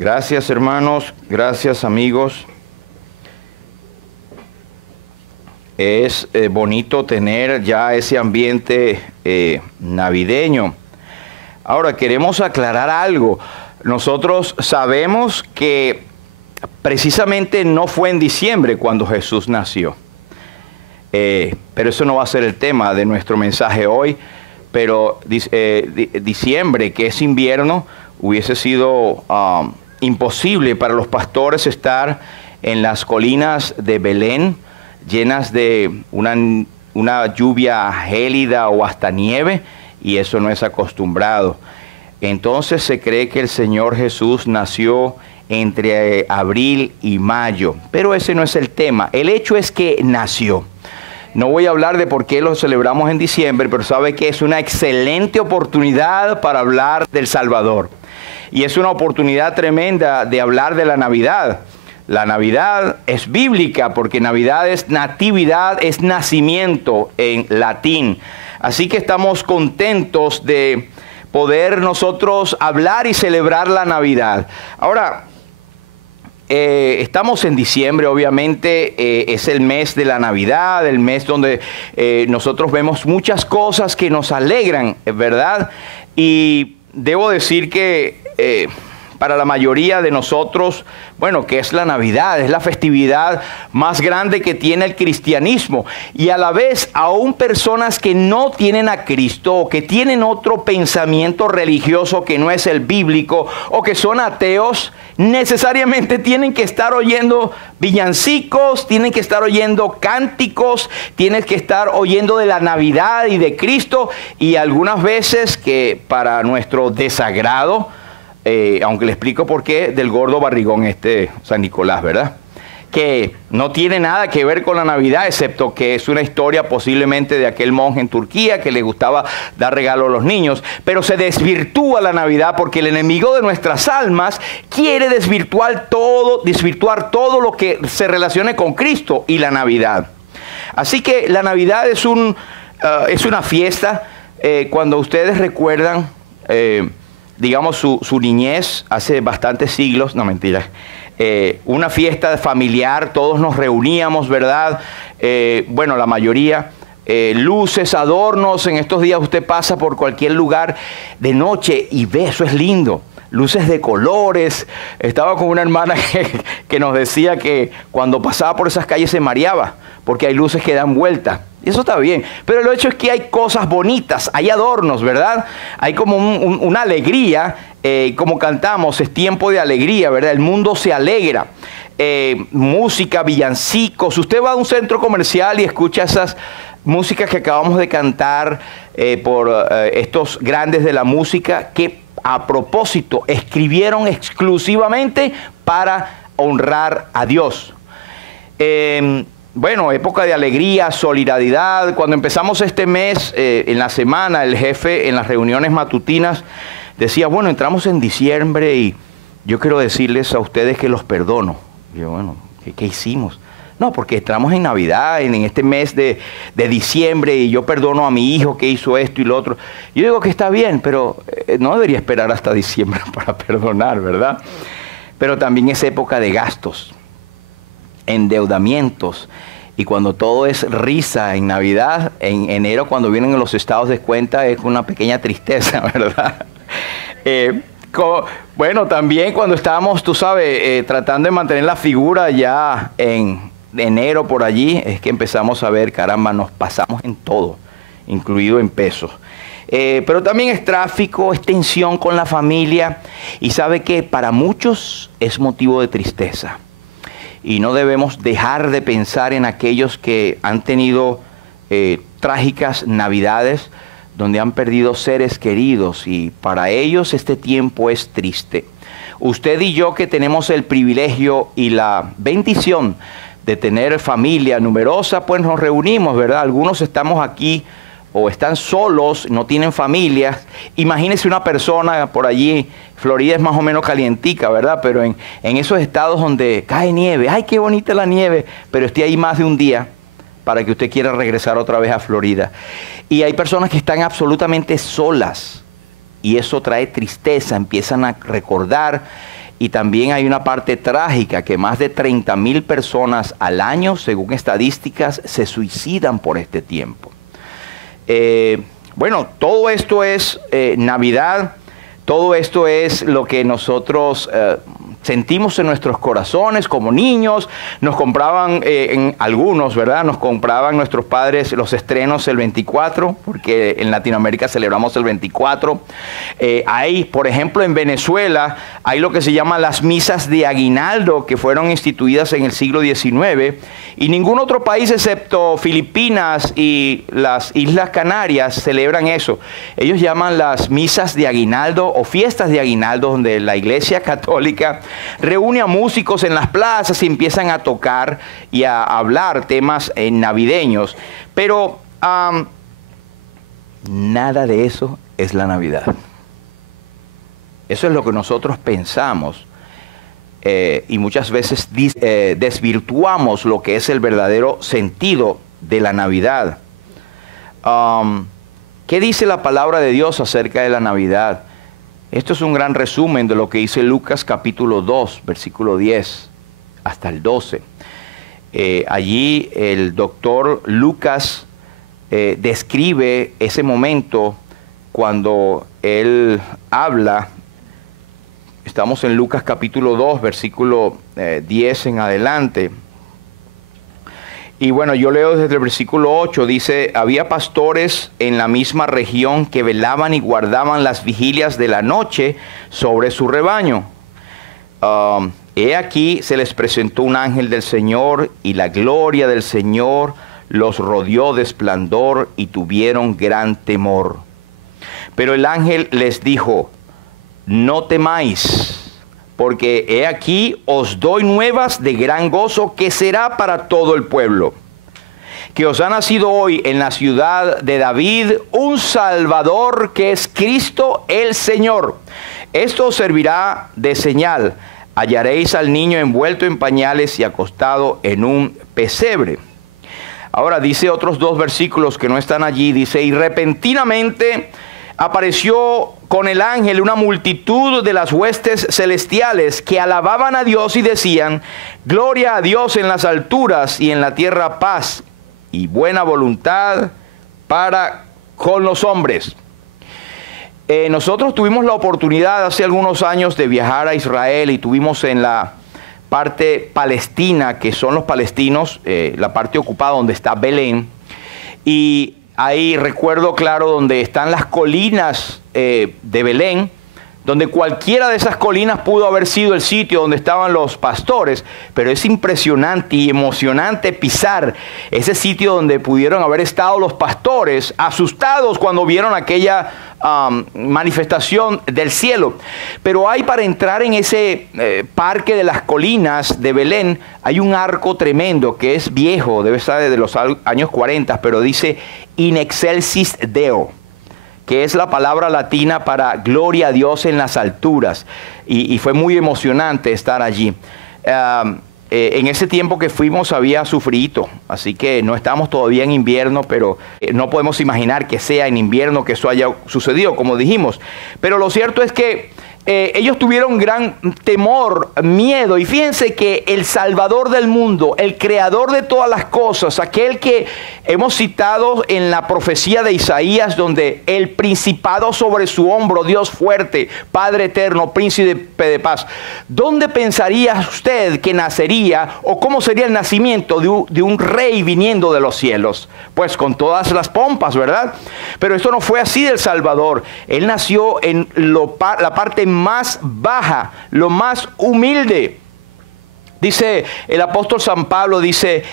Gracias, hermanos, gracias, amigos. Es bonito tener ya ese ambiente navideño. Ahora, queremos aclarar algo. Nosotros sabemos que precisamente no fue en diciembre cuando Jesús nació. Pero eso no va a ser el tema de nuestro mensaje hoy. Pero diciembre, que es invierno, hubiese sido imposible para los pastores estar en las colinas de Belén, llenas de una lluvia gélida o hasta nieve, y eso no es acostumbrado. Entonces se cree que el Señor Jesús nació entre abril y mayo, pero ese no es el tema. El hecho es que nació. No voy a hablar de por qué lo celebramos en diciembre, pero sabe que es una excelente oportunidad para hablar del Salvador. Y es una oportunidad tremenda de hablar de la Navidad. La Navidad es bíblica porque Navidad es natividad, es nacimiento en latín. Así que estamos contentos de poder nosotros hablar y celebrar la Navidad. Ahora, estamos en diciembre, obviamente, es el mes de la Navidad, el mes donde nosotros vemos muchas cosas que nos alegran, ¿verdad? Y debo decir que para la mayoría de nosotros, bueno, que es la Navidad, es la festividad más grande que tiene el cristianismo. Y a la vez, aún personas que no tienen a Cristo o que tienen otro pensamiento religioso que no es el bíblico o que son ateos, necesariamente tienen que estar oyendo villancicos, tienen que estar oyendo cánticos, tienen que estar oyendo de la Navidad y de Cristo. Y algunas veces que para nuestro desagrado, aunque le explico por qué, del gordo barrigón San Nicolás, ¿verdad? Que no tiene nada que ver con la Navidad, excepto que es una historia posiblemente de aquel monje en Turquía que le gustaba dar regalo a los niños, pero se desvirtúa la Navidad porque el enemigo de nuestras almas quiere desvirtuar todo lo que se relacione con Cristo y la Navidad. Así que la Navidad es una fiesta. Cuando ustedes recuerdan digamos, su niñez hace bastantes siglos, no mentira, una fiesta familiar, todos nos reuníamos, ¿verdad? Bueno, la mayoría, luces, adornos. En estos días usted pasa por cualquier lugar de noche y ve, eso es lindo. Luces de colores. Estaba con una hermana que nos decía que cuando pasaba por esas calles se mareaba, porque hay luces que dan vuelta. Y eso está bien. Pero el hecho es que hay cosas bonitas, hay adornos, ¿verdad? Hay como una alegría, como cantamos, es tiempo de alegría, ¿verdad? El mundo se alegra. Música, villancicos. Usted va a un centro comercial y escucha esas músicas que acabamos de cantar por estos grandes de la música que a propósito escribieron exclusivamente para honrar a Dios. Bueno, época de alegría, solidaridad. Cuando empezamos este mes, en la semana, el jefe en las reuniones matutinas decía, bueno, entramos en diciembre y yo quiero decirles a ustedes que los perdono. Y yo, bueno, ¿qué hicimos? No, porque entramos en Navidad, en este mes de diciembre, y yo perdono a mi hijo que hizo esto y lo otro. Yo digo que está bien, pero no debería esperar hasta diciembre para perdonar, ¿verdad? Pero también es época de gastos, endeudamientos, y cuando todo es risa en Navidad, en enero cuando vienen los estados de cuenta es una pequeña tristeza, ¿verdad? Bueno, también cuando estábamos, tú sabes, tratando de mantener la figura ya en enero por allí, es que empezamos a ver, caramba, nos pasamos en todo, incluido en pesos. Pero también es tráfico, es tensión con la familia, y sabe que para muchos es motivo de tristeza. Y no debemos dejar de pensar en aquellos que han tenido trágicas navidades, donde han perdido seres queridos, y para ellos este tiempo es triste. Usted y yo, que tenemos el privilegio y la bendición de tener familia numerosa, pues nos reunimos, ¿verdad? Algunos estamos aquí o están solos, no tienen familia. Imagínese una persona por allí, Florida es más o menos calientica, ¿verdad? Pero en esos estados donde cae nieve, ¡ay, qué bonita la nieve! Pero esté ahí más de un día para que usted quiera regresar otra vez a Florida. Y hay personas que están absolutamente solas, y eso trae tristeza, empiezan a recordar. y también hay una parte trágica, que más de 30,000 personas al año, según estadísticas, se suicidan por este tiempo. Bueno, todo esto es Navidad, todo esto es lo que nosotros sentimos en nuestros corazones como niños. Nos compraban, en algunos, ¿verdad? Nos compraban nuestros padres los estrenos el 24, porque en Latinoamérica celebramos el 24. Hay, por ejemplo, en Venezuela, hay lo que se llama las misas de aguinaldo, que fueron instituidas en el siglo XIX, y ningún otro país excepto Filipinas y las Islas Canarias celebran eso. Ellos llaman las misas de aguinaldo o fiestas de aguinaldo, donde la Iglesia Católica reúne a músicos en las plazas y empiezan a tocar y a hablar temas navideños. Pero nada de eso es la Navidad. Eso es lo que nosotros pensamos y muchas veces desvirtuamos lo que es el verdadero sentido de la Navidad. ¿Qué dice la palabra de Dios acerca de la Navidad? Esto es un gran resumen de lo que dice Lucas capítulo 2, versículo 10 hasta el 12. Allí el doctor Lucas describe ese momento cuando él habla. Estamos en Lucas capítulo 2, versículo 10 en adelante. Y bueno, yo leo desde el versículo 8, dice: había pastores en la misma región que velaban y guardaban las vigilias de la noche sobre su rebaño. He aquí se les presentó un ángel del Señor, y la gloria del Señor los rodeó de esplendor, y tuvieron gran temor. Pero el ángel les dijo: no temáis, porque he aquí os doy nuevas de gran gozo, que será para todo el pueblo, que os ha nacido hoy en la ciudad de David un Salvador, que es Cristo el Señor. Esto os servirá de señal: hallaréis al niño envuelto en pañales y acostado en un pesebre. Ahora dice otros dos versículos que no están allí. Dice: y repentinamente apareció con el ángel una multitud de las huestes celestiales, que alababan a Dios y decían: gloria a Dios en las alturas, y en la tierra paz y buena voluntad para con los hombres. Nosotros tuvimos la oportunidad hace algunos años de viajar a Israel, y tuvimos en la parte palestina, que son los palestinos, la parte ocupada donde está Belén, y ahí recuerdo claro donde están las colinas de Belén, donde cualquiera de esas colinas pudo haber sido el sitio donde estaban los pastores, pero es impresionante y emocionante pisar ese sitio donde pudieron haber estado los pastores, asustados cuando vieron aquella manifestación del cielo. Pero hay, para entrar en ese parque de las colinas de Belén, hay un arco tremendo que es viejo, debe estar desde los años 40, pero dice In Excelsis Deo, que es la palabra latina para gloria a Dios en las alturas, y fue muy emocionante estar allí. En ese tiempo que fuimos había sufrido, así que no estamos todavía en invierno, pero no podemos imaginar que sea en invierno que eso haya sucedido, como dijimos. Pero lo cierto es que ellos tuvieron gran temor, miedo, y fíjense que el Salvador del mundo, el creador de todas las cosas, aquel que hemos citado en la profecía de Isaías, donde el principado sobre su hombro, Dios fuerte, Padre eterno, príncipe de paz, ¿dónde pensaría usted que nacería, o cómo sería el nacimiento de un rey viniendo de los cielos? Pues con todas las pompas, ¿verdad? Pero esto no fue así del Salvador. Él nació en la parte más baja, lo más humilde. Dice el apóstol San Pablo, dice: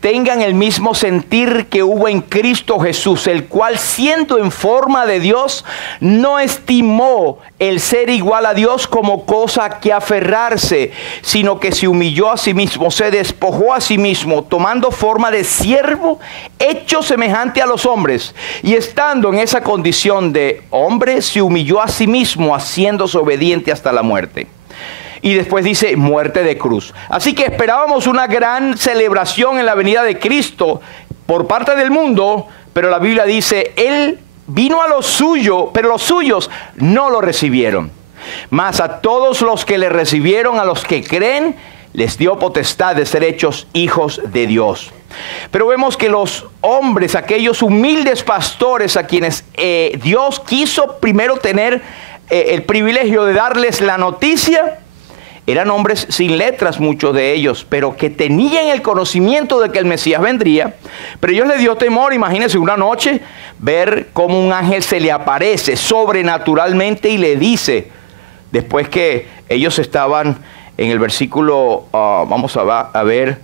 tengan el mismo sentir que hubo en Cristo Jesús, el cual, siendo en forma de Dios, no estimó el ser igual a Dios como cosa que aferrarse, sino que se humilló a sí mismo, se despojó a sí mismo, tomando forma de siervo, hecho semejante a los hombres, y estando en esa condición de hombre, se humilló a sí mismo, haciéndose obediente hasta la muerte. Y después dice muerte de cruz. Así que esperábamos una gran celebración en la venida de Cristo por parte del mundo, pero la Biblia dice: Él vino a lo suyo, pero los suyos no lo recibieron. Mas a todos los que le recibieron, a los que creen, les dio potestad de ser hechos hijos de Dios. Pero vemos que los hombres, aquellos humildes pastores a quienes Dios quiso primero tener el privilegio de darles la noticia, eran hombres sin letras, muchos de ellos, pero que tenían el conocimiento de que el Mesías vendría. Pero Dios les dio temor. Imagínense una noche ver cómo un ángel se le aparece sobrenaturalmente y le dice, después que ellos estaban en el versículo, vamos a ver,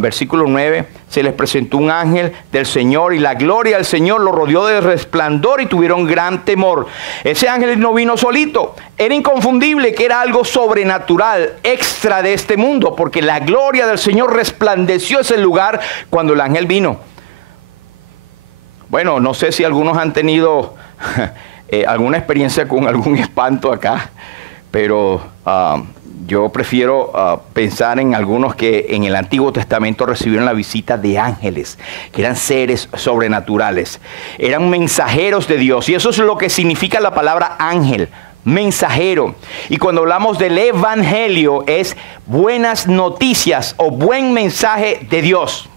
versículo 9, se les presentó un ángel del Señor y la gloria del Señor lo rodeó de resplandor y tuvieron gran temor. Ese ángel no vino solito, era inconfundible que era algo sobrenatural, extra de este mundo, porque la gloria del Señor resplandeció ese lugar cuando el ángel vino. Bueno, no sé si algunos han tenido alguna experiencia con algún espanto acá, pero yo prefiero pensar en algunos que en el Antiguo Testamento recibieron la visita de ángeles, que eran seres sobrenaturales, eran mensajeros de Dios, y eso es lo que significa la palabra ángel, mensajero. Y cuando hablamos del evangelio es buenas noticias o buen mensaje de Dios.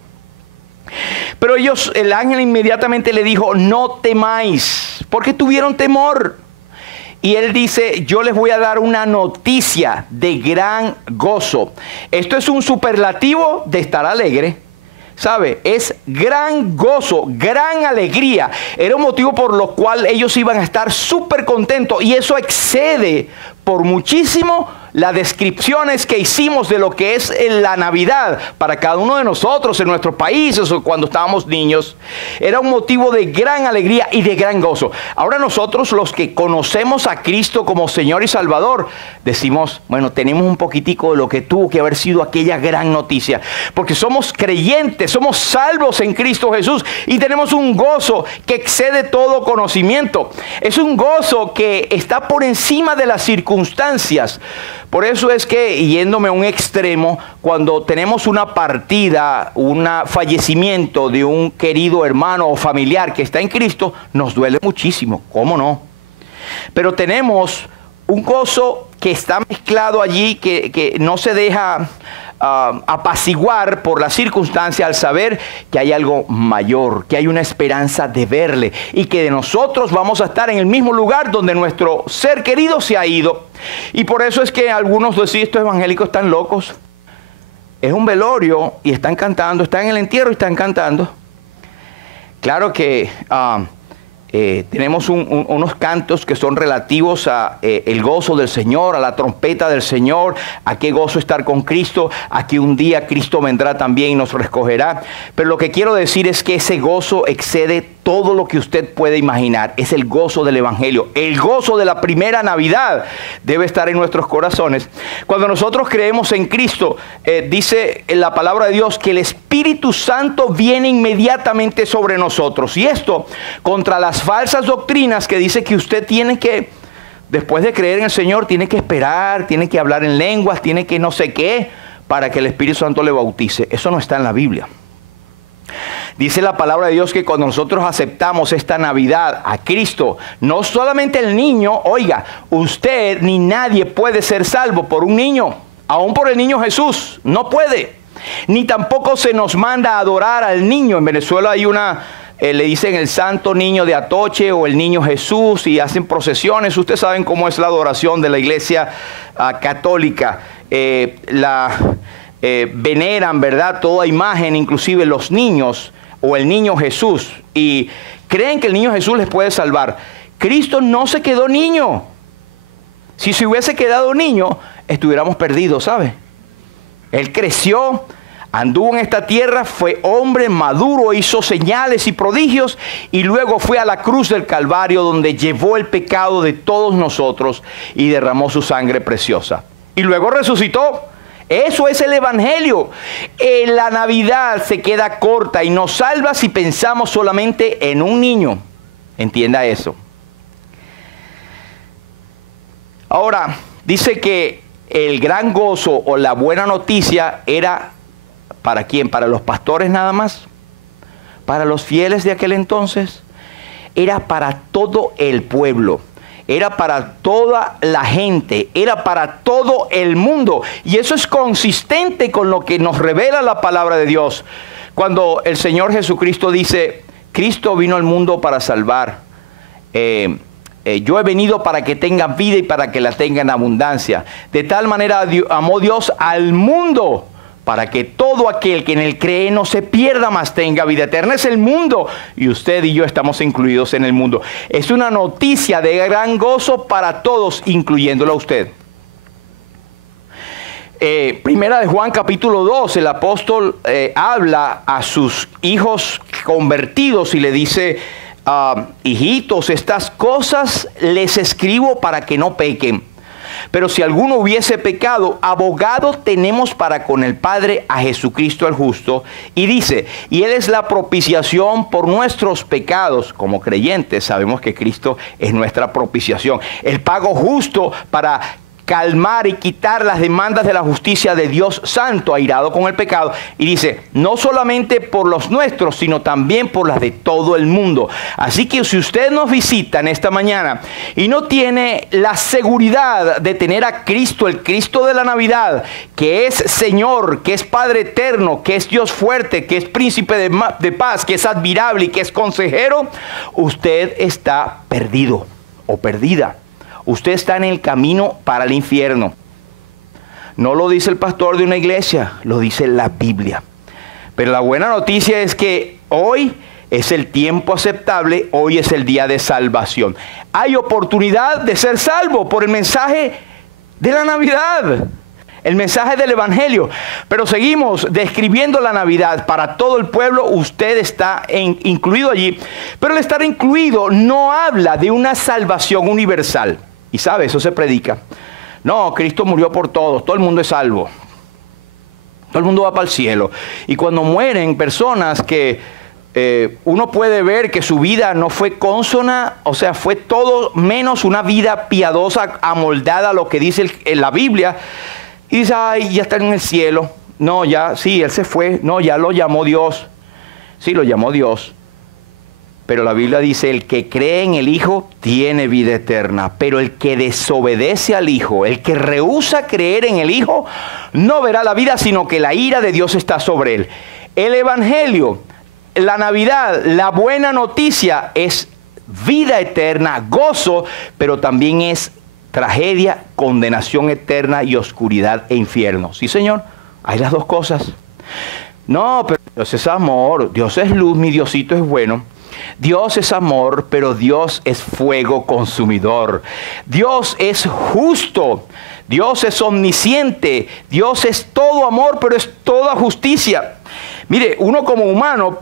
Pero ellos, el ángel inmediatamente le dijo, no temáis, porque tuvieron temor. Y él dice, yo les voy a dar una noticia de gran gozo. Esto es un superlativo de estar alegre, ¿sabe? Es gran gozo, gran alegría. Era un motivo por lo cual ellos iban a estar súper contentos. Y eso excede por muchísimo las descripciones que hicimos de lo que es la Navidad para cada uno de nosotros en nuestros países o cuando estábamos niños. Era un motivo de gran alegría y de gran gozo. Ahora nosotros, los que conocemos a Cristo como Señor y Salvador, decimos, bueno, tenemos un poquitico de lo que tuvo que haber sido aquella gran noticia, porque somos creyentes, somos salvos en Cristo Jesús y tenemos un gozo que excede todo conocimiento. Es un gozo que está por encima de las circunstancias. Por eso es que, yéndome a un extremo, cuando tenemos una partida, un fallecimiento de un querido hermano o familiar que está en Cristo, nos duele muchísimo, ¿cómo no? Pero tenemos un gozo que está mezclado allí, que no se deja apaciguar por la circunstancia al saber que hay algo mayor, que hay una esperanza de verle y que de nosotros vamos a estar en el mismo lugar donde nuestro ser querido se ha ido. Y por eso es que algunos decían, estos evangélicos están locos. Es un velorio y están cantando, están en el entierro y están cantando. Claro que tenemos unos cantos que son relativos a el gozo del Señor, a la trompeta del Señor, a qué gozo estar con Cristo, a que un día Cristo vendrá también y nos recogerá. Pero lo que quiero decir es que ese gozo excede todo lo que usted puede imaginar. Es el gozo del Evangelio. El gozo de la primera Navidad debe estar en nuestros corazones. Cuando nosotros creemos en Cristo, dice en la palabra de Dios que el Espíritu Santo viene inmediatamente sobre nosotros. Y esto contra las falsas doctrinas que dice que usted tiene que, después de creer en el Señor, tiene que esperar, tiene que hablar en lenguas, tiene que no sé qué, para que el Espíritu Santo le bautice. Eso no está en la Biblia. Dice la palabra de Dios que cuando nosotros aceptamos esta Navidad a Cristo, no solamente el niño, oiga, usted ni nadie puede ser salvo por un niño, aún por el niño Jesús, no puede. Ni tampoco se nos manda a adorar al niño. En Venezuela hay le dicen el santo niño de Atoche o el niño Jesús y hacen procesiones. Ustedes saben cómo es la adoración de la iglesia católica. Veneran, ¿verdad?, toda imagen, inclusive los niños o el niño Jesús, y creen que el niño Jesús les puede salvar. Cristo no se quedó niño. Si se hubiese quedado niño, estuviéramos perdidos, ¿sabe? Él creció, anduvo en esta tierra, fue hombre maduro, hizo señales y prodigios, y luego fue a la cruz del Calvario, donde llevó el pecado de todos nosotros y derramó su sangre preciosa. Y luego resucitó. Eso es el Evangelio. La Navidad se queda corta y nos salva si pensamos solamente en un niño. Entienda eso. Ahora, dice que el gran gozo o la buena noticia era ¿para quién? ¿Para los pastores nada más? ¿Para los fieles de aquel entonces? Era para todo el pueblo. era para toda la gente, era para todo el mundo. Y eso es consistente con lo que nos revela la palabra de Dios. Cuando el Señor Jesucristo dice, Cristo vino al mundo para salvar. Yo he venido para que tengan vida y para que la tengan en abundancia. De tal manera amó Dios al mundo, para que todo aquel que en él cree no se pierda, mas tenga vida eterna. Es el mundo, y usted y yo estamos incluidos en el mundo. Es una noticia de gran gozo para todos, incluyéndolo a usted. Primera de Juan capítulo 2, el apóstol habla a sus hijos convertidos y le dice, hijitos, estas cosas les escribo para que no pequen. Pero si alguno hubiese pecado, abogado tenemos para con el Padre a Jesucristo el justo. Y dice, y Él es la propiciación por nuestros pecados. Como creyentes sabemos que Cristo es nuestra propiciación. El pago justo para calmar y quitar las demandas de la justicia de Dios Santo, airado con el pecado. Y dice, no solamente por los nuestros, sino también por las de todo el mundo. Así que si usted nos visita en esta mañana y no tiene la seguridad de tener a Cristo, el Cristo de la Navidad, que es Señor, que es Padre eterno, que es Dios fuerte, que es príncipe de paz, que es admirable y que es consejero, usted está perdido o perdida. Usted está en el camino para el infierno. No lo dice el pastor de una iglesia, lo dice la Biblia. Pero la buena noticia es que hoy es el tiempo aceptable, hoy es el día de salvación. Hay oportunidad de ser salvo por el mensaje de la Navidad, el mensaje del Evangelio. Pero seguimos describiendo la Navidad para todo el pueblo. Usted está incluido allí. Pero el estar incluido no habla de una salvación universal. Y sabe, eso se predica. No, Cristo murió por todos, todo el mundo es salvo. Todo el mundo va para el cielo. Y cuando mueren personas que uno puede ver que su vida no fue consona, o sea, fue todo menos una vida piadosa, amoldada a lo que dice la Biblia. Y dice, ay, ya está en el cielo. No, ya, sí, él se fue. No, ya lo llamó Dios. Sí, lo llamó Dios. Pero la Biblia dice, el que cree en el Hijo tiene vida eterna. Pero el que desobedece al Hijo, el que rehúsa creer en el Hijo, no verá la vida, sino que la ira de Dios está sobre él. El Evangelio, la Navidad, la buena noticia es vida eterna, gozo, pero también es tragedia, condenación eterna y oscuridad e infierno. Sí, Señor, hay las dos cosas. No, pero Dios es amor, Dios es luz, mi Diosito es bueno. Dios es amor, pero Dios es fuego consumidor. Dios es justo, Dios es omnisciente, Dios es todo amor, pero es toda justicia. Mire, uno como humano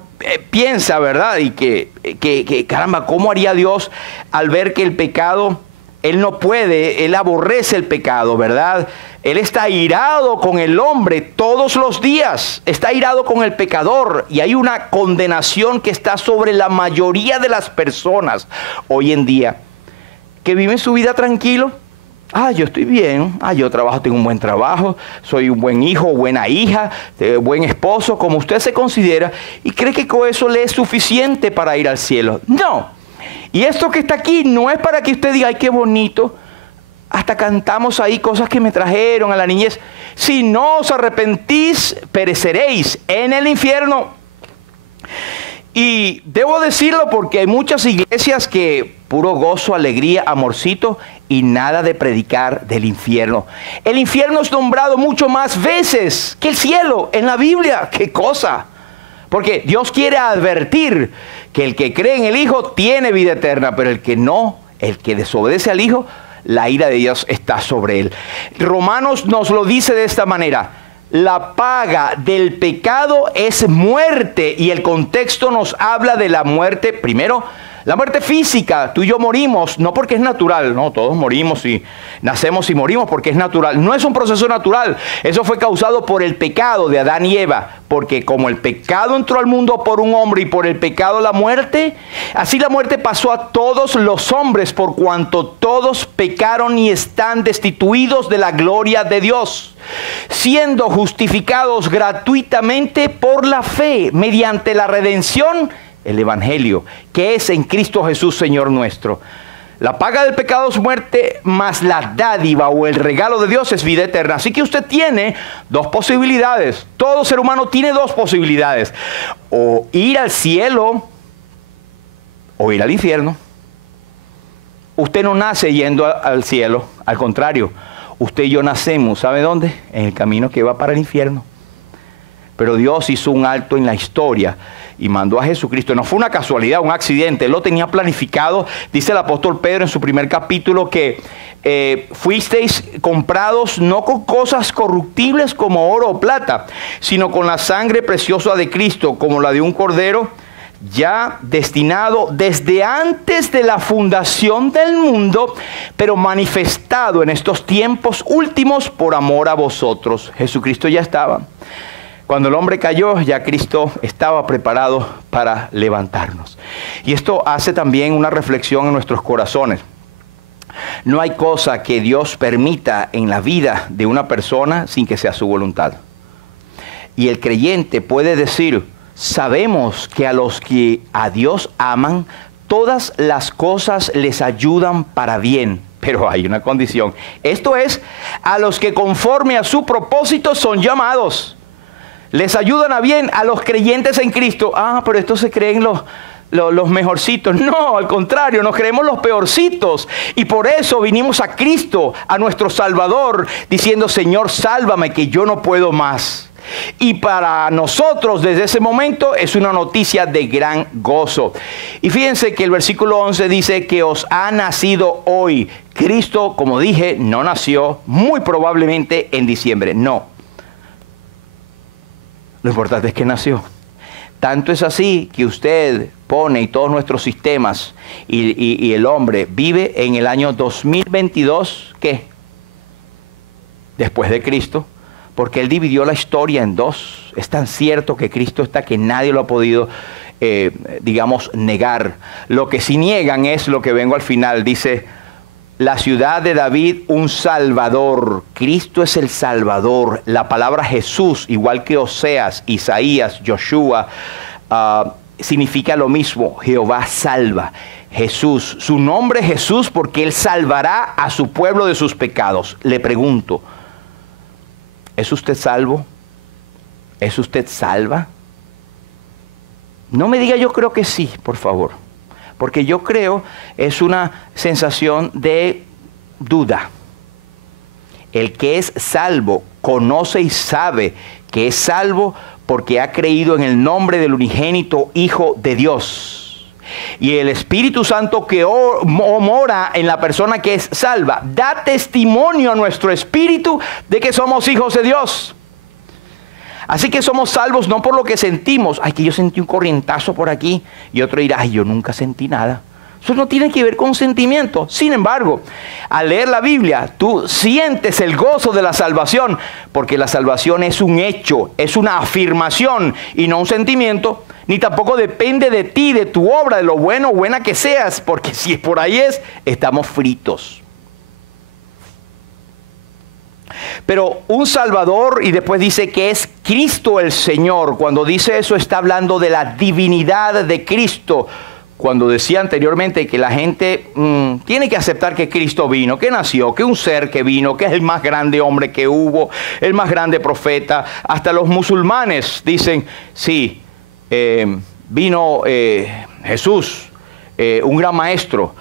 piensa, ¿verdad? Y que caramba, ¿cómo haría Dios al ver que el pecado, Él no puede, Él aborrece el pecado, ¿verdad? Él está irado con el hombre todos los días, está irado con el pecador, y hay una condenación que está sobre la mayoría de las personas hoy en día, que viven su vida tranquilo. Yo estoy bien, yo trabajo, tengo un buen trabajo, soy un buen hijo, buena hija, buen esposo, como usted se considera, y cree que con eso le es suficiente para ir al cielo. No, y esto que está aquí no es para que usted diga, ay, qué bonito, hasta cantamos ahí cosas que me trajeron a la niñez. Si no os arrepentís, pereceréis en el infierno. Y debo decirlo porque hay muchas iglesias que puro gozo, alegría, amorcito y nada de predicar del infierno. El infierno es nombrado mucho más veces que el cielo en la Biblia. ¡Qué cosa! Porque Dios quiere advertir que el que cree en el Hijo tiene vida eterna, pero el que no, el que desobedece al Hijo, la ira de Dios está sobre él. Romanos nos lo dice de esta manera: la paga del pecado es muerte, y el contexto nos habla de la muerte, primero, la muerte física. Tú y yo morimos, no porque es natural, no, todos morimos y nacemos y morimos porque es natural. No es un proceso natural, eso fue causado por el pecado de Adán y Eva, porque como el pecado entró al mundo por un hombre y por el pecado la muerte, así la muerte pasó a todos los hombres, por cuanto todos pecaron y están destituidos de la gloria de Dios, siendo justificados gratuitamente por la fe, mediante la redención, el Evangelio, que es en Cristo Jesús, Señor nuestro. La paga del pecado es muerte, mas la dádiva o el regalo de Dios es vida eterna. Así que usted tiene dos posibilidades. Todo ser humano tiene dos posibilidades. O ir al cielo o ir al infierno. Usted no nace yendo al cielo, al contrario. Usted y yo nacemos, ¿sabe dónde? En el camino que va para el infierno. Pero Dios hizo un alto en la historia y mandó a Jesucristo. No fue una casualidad, un accidente. Él lo tenía planificado. Dice el apóstol Pedro en su primer capítulo que fuisteis comprados no con cosas corruptibles como oro o plata, sino con la sangre preciosa de Cristo, como la de un cordero, ya destinado desde antes de la fundación del mundo, pero manifestado en estos tiempos últimos por amor a vosotros. Jesucristo ya estaba. Cuando el hombre cayó, ya Cristo estaba preparado para levantarnos. Y esto hace también una reflexión en nuestros corazones. No hay cosa que Dios permita en la vida de una persona sin que sea su voluntad. Y el creyente puede decir: sabemos que a los que a Dios aman, todas las cosas les ayudan para bien. Pero hay una condición. Esto es, a los que conforme a su propósito son llamados. Les ayudan a bien a los creyentes en Cristo. Ah, pero estos se creen los mejorcitos. No, al contrario, nos creemos los peorcitos. Y por eso vinimos a Cristo, a nuestro Salvador, diciendo: Señor, sálvame, que yo no puedo más. Y para nosotros desde ese momento es una noticia de gran gozo. Y fíjense que el versículo 11 dice que os ha nacido hoy. Cristo, como dije, no nació muy probablemente en diciembre. No. Lo importante es que nació. Tanto es así que usted pone y todos nuestros sistemas y el hombre vive en el año 2022, ¿qué? Después de Cristo, porque Él dividió la historia en dos. Es tan cierto que Cristo está que nadie lo ha podido, digamos, negar. Lo que sí niegan es lo que vengo al final. Dice: la ciudad de David, un Salvador. Cristo es el Salvador. La palabra Jesús, igual que Oseas, Isaías, Joshua, significa lo mismo. Jehová salva. Jesús, su nombre es Jesús porque Él salvará a su pueblo de sus pecados. Le pregunto, ¿es usted salvo? ¿Es usted salva? No me diga yo creo que sí, por favor. Porque yo creo es una sensación de duda. El que es salvo conoce y sabe que es salvo porque ha creído en el nombre del unigénito Hijo de Dios. Y el Espíritu Santo que mora en la persona que es salva da testimonio a nuestro espíritu de que somos hijos de Dios. Así que somos salvos no por lo que sentimos. Ay, que yo sentí un corrientazo por aquí. Y otro dirá: ay, yo nunca sentí nada. Eso no tiene que ver con sentimiento. Sin embargo, al leer la Biblia, tú sientes el gozo de la salvación. Porque la salvación es un hecho, es una afirmación y no un sentimiento. Ni tampoco depende de ti, de tu obra, de lo bueno o buena que seas. Porque si por ahí es, estamos fritos. Pero un Salvador, y después dice que es Cristo el Señor. Cuando dice eso está hablando de la divinidad de Cristo. Cuando decía anteriormente que la gente tiene que aceptar que Cristo vino, que nació, que un ser que vino, que es el más grande hombre que hubo, el más grande profeta. Hasta los musulmanes dicen: sí, vino Jesús, un gran maestro.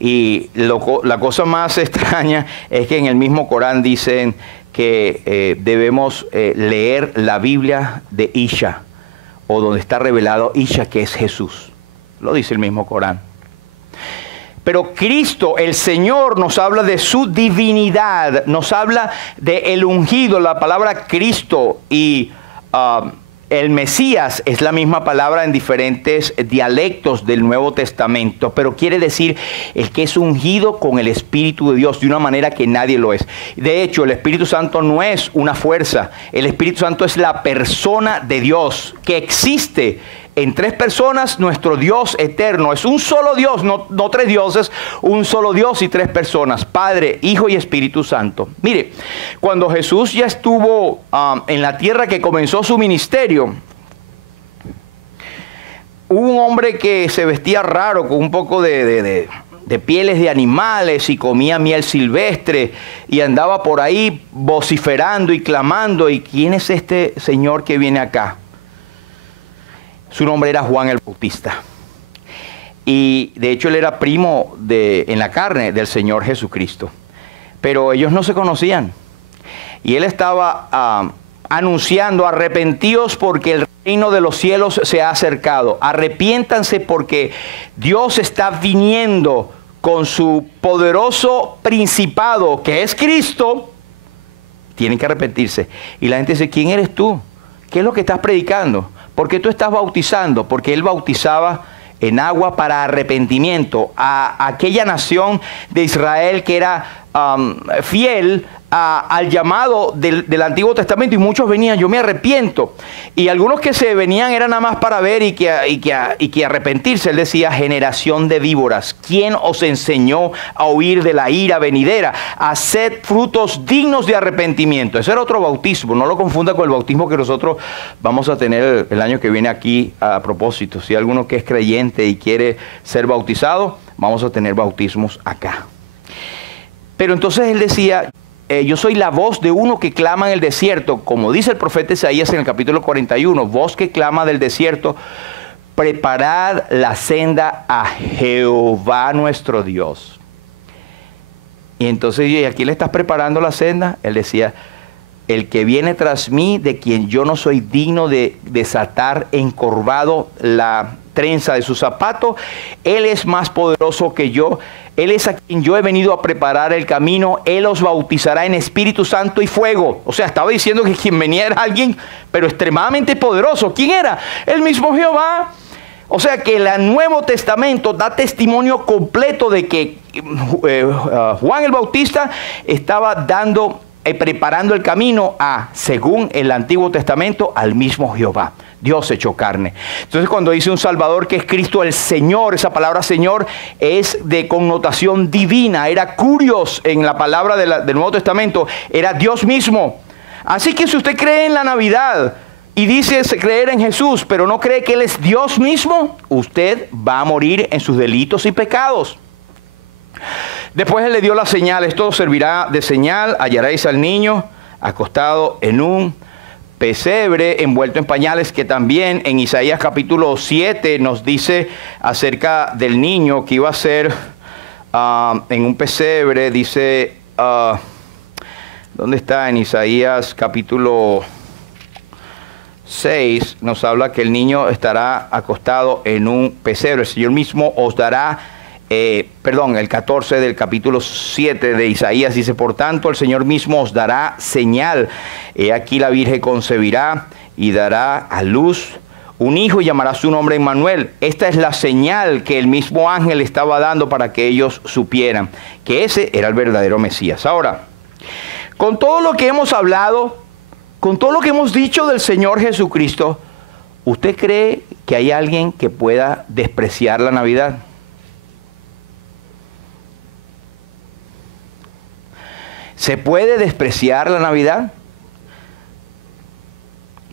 Y la cosa más extraña es que en el mismo Corán dicen que debemos leer la Biblia de Isha, o donde está revelado Isha, que es Jesús. Lo dice el mismo Corán. Pero Cristo, el Señor, nos habla de su divinidad, nos habla de el ungido, la palabra Cristo y el Mesías es la misma palabra en diferentes dialectos del Nuevo Testamento, pero quiere decir el que es ungido con el Espíritu de Dios de una manera que nadie lo es. De hecho, el Espíritu Santo no es una fuerza, el Espíritu Santo es la persona de Dios que existe en tres personas. Nuestro Dios eterno es un solo Dios, no tres dioses, un solo Dios y tres personas: Padre, Hijo y Espíritu Santo. Mire, cuando Jesús ya estuvo en la tierra, que comenzó su ministerio, hubo un hombre que se vestía raro, con un poco de de pieles de animales y comía miel silvestre y andaba por ahí vociferando y clamando. ¿Y quién es este señor que viene acá? Su nombre era Juan el Bautista. Y de hecho él era primo en la carne del Señor Jesucristo. Pero ellos no se conocían. Y él estaba anunciando: arrepentíos porque el reino de los cielos se ha acercado. Arrepiéntanse porque Dios está viniendo con su poderoso principado, que es Cristo. Tienen que arrepentirse. Y la gente dice: ¿quién eres tú? ¿Qué es lo que estás predicando? ¿Por qué tú estás bautizando? Porque él bautizaba en agua para arrepentimiento a aquella nación de Israel que era fiel al llamado del Antiguo Testamento, y muchos venían: yo me arrepiento. Y algunos que se venían eran nada más para ver y que arrepentirse. Él decía: generación de víboras, ¿quién os enseñó a huir de la ira venidera? Haced frutos dignos de arrepentimiento. Ese era otro bautismo, no lo confunda con el bautismo que nosotros vamos a tener el año que viene aquí a propósito. Si hay alguno que es creyente y quiere ser bautizado, vamos a tener bautismos acá. Pero entonces él decía: yo soy la voz de uno que clama en el desierto, como dice el profeta Isaías en el capítulo 41, voz que clama del desierto: preparad la senda a Jehová nuestro Dios. Y entonces, ¿y a quién le estás preparando la senda? Él decía: el que viene tras mí, de quien yo no soy digno de desatar encorvado la trenza de su zapato, él es más poderoso que yo. Él es a quien yo he venido a preparar el camino. Él os bautizará en Espíritu Santo y fuego. O sea, estaba diciendo que quien venía era alguien, pero extremadamente poderoso. ¿Quién era? El mismo Jehová. O sea que el Nuevo Testamento da testimonio completo de que Juan el Bautista estaba preparando el camino según el Antiguo Testamento, al mismo Jehová. Dios hecho carne. Entonces, cuando dice un Salvador que es Cristo el Señor, esa palabra Señor es de connotación divina. Era Kurios en la palabra del Nuevo Testamento, era Dios mismo. Así que si usted cree en la Navidad y dice creer en Jesús, pero no cree que Él es Dios mismo, usted va a morir en sus delitos y pecados. Después Él le dio la señal: esto servirá de señal, hallaréis al niño acostado en un pesebre, envuelto en pañales, que también en Isaías capítulo 7 nos dice acerca del niño que iba a ser en un pesebre. Dice, ¿dónde está? En Isaías capítulo 6 nos habla que el niño estará acostado en un pesebre. El Señor mismo os dará, el 14 del capítulo 7 de Isaías dice: por tanto el Señor mismo os dará señal. He aquí la Virgen concebirá y dará a luz un hijo y llamará su nombre Emmanuel. Esta es la señal que el mismo ángel estaba dando para que ellos supieran que ese era el verdadero Mesías. Ahora, con todo lo que hemos hablado, con todo lo que hemos dicho del Señor Jesucristo, ¿usted cree que hay alguien que pueda despreciar la Navidad? ¿Se puede despreciar la Navidad?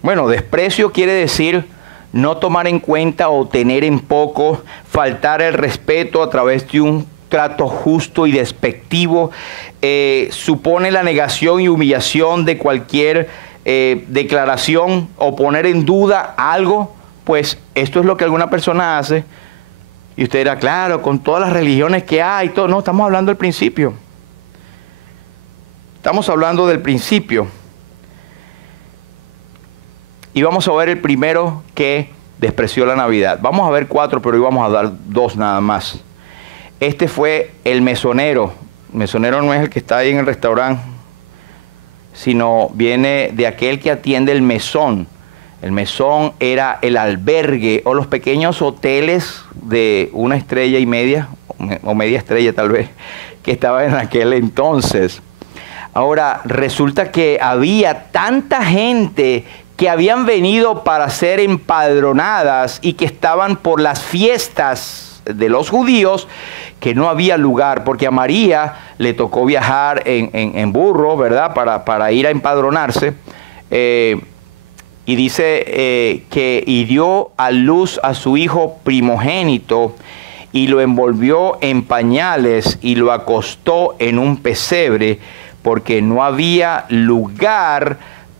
Bueno, desprecio quiere decir no tomar en cuenta o tener en poco, faltar el respeto a través de un trato justo y despectivo, supone la negación y humillación de cualquier declaración o poner en duda algo. Pues esto es lo que alguna persona hace. Y usted dirá: claro, con todas las religiones que hay, todo. No, estamos hablando del principio. Estamos hablando del principio. Y vamos a ver el primero que despreció la Navidad. Vamos a ver 4, pero hoy vamos a dar 2 nada más. Este fue el mesonero. El mesonero no es el que está ahí en el restaurante, sino viene de aquel que atiende el mesón. El mesón era el albergue o los pequeños hoteles de 1 estrella y media, o media estrella tal vez, que estaban en aquel entonces. Ahora, resulta que había tanta gente que habían venido para ser empadronadas y que estaban por las fiestas de los judíos, que no había lugar, porque a María le tocó viajar en burro, ¿verdad?, para ir a empadronarse. Y dice que dio a luz a su hijo primogénito, y lo envolvió en pañales y lo acostó en un pesebre, porque no había lugar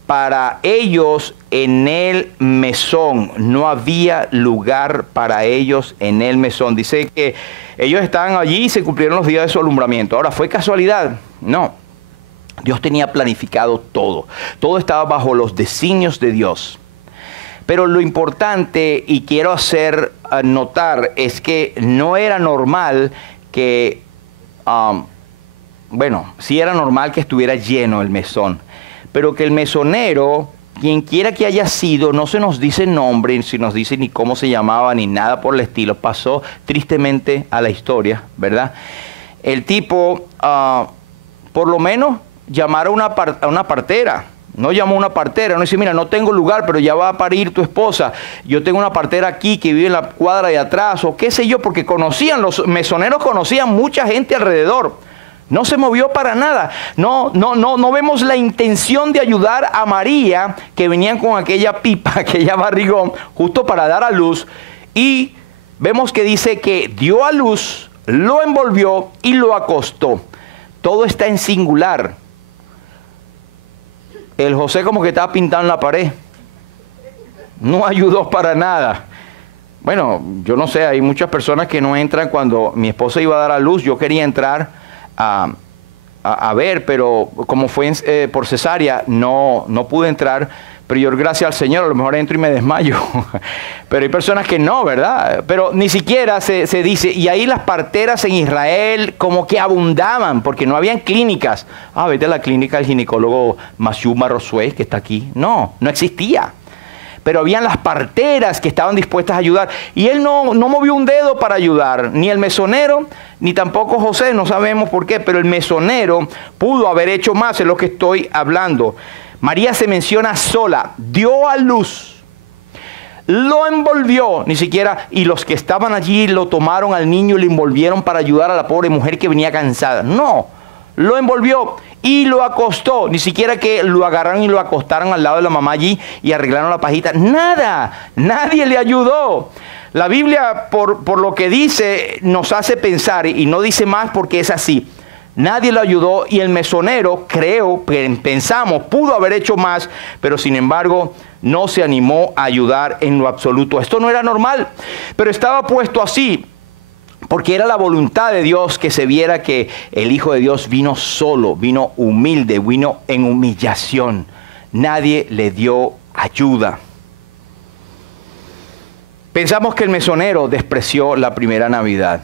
para ellos en el mesón. No había lugar para ellos en el mesón. Dice que ellos estaban allí y se cumplieron los días de su alumbramiento. Ahora, ¿fue casualidad? No. Dios tenía planificado todo. Todo estaba bajo los designios de Dios. Pero lo importante, y quiero hacer notar, es que no era normal que, sí era normal que estuviera lleno el mesón, pero que el mesonero, quien quiera que haya sido, no se nos dice nombre, si nos dice ni cómo se llamaba, ni nada por el estilo, pasó tristemente a la historia, ¿verdad? El tipo, por lo menos, llamaron a una partera. No llamó a una partera, no dice, mira, no tengo lugar, pero ya va a parir tu esposa. Yo tengo una partera aquí que vive en la cuadra de atrás, o qué sé yo, porque los mesoneros conocían mucha gente alrededor. No se movió para nada. No vemos la intención de ayudar a María, que venían con aquella pipa, aquella barrigón, justo para dar a luz. Y vemos que dice que dio a luz, lo envolvió y lo acostó. Todo está en singular. El José como que estaba pintado en la pared. No ayudó para nada. Bueno, yo no sé, hay muchas personas que no entran. Cuando mi esposa iba a dar a luz, yo quería entrar a ver, pero como fue por cesárea, no pude entrar. Pero yo, gracias al Señor, a lo mejor entro y me desmayo. Pero hay personas que no, ¿verdad? Pero ni siquiera se dice. Y ahí las parteras en Israel como que abundaban, porque no habían clínicas. Vete a la clínica del ginecólogo Mashiuma Rosué, que está aquí. No existía. Pero habían las parteras que estaban dispuestas a ayudar. Y él no movió un dedo para ayudar. Ni el mesonero, ni tampoco José, no sabemos por qué. Pero el mesonero pudo haber hecho más, es lo que estoy hablando. María se menciona sola, dio a luz, lo envolvió, ni siquiera, y los que estaban allí lo tomaron al niño y lo envolvieron para ayudar a la pobre mujer que venía cansada. No, lo envolvió y lo acostó, ni siquiera que lo agarraron y lo acostaron al lado de la mamá allí y arreglaron la pajita. Nada, nadie le ayudó. La Biblia, por lo que dice, nos hace pensar, y no dice más porque es así. Nadie lo ayudó y el mesonero, pensamos, pudo haber hecho más, pero sin embargo no se animó a ayudar en lo absoluto. Esto no era normal, pero estaba puesto así porque era la voluntad de Dios que se viera que el Hijo de Dios vino solo, vino humilde, vino en humillación. Nadie le dio ayuda. Pensamos que el mesonero despreció la primera Navidad.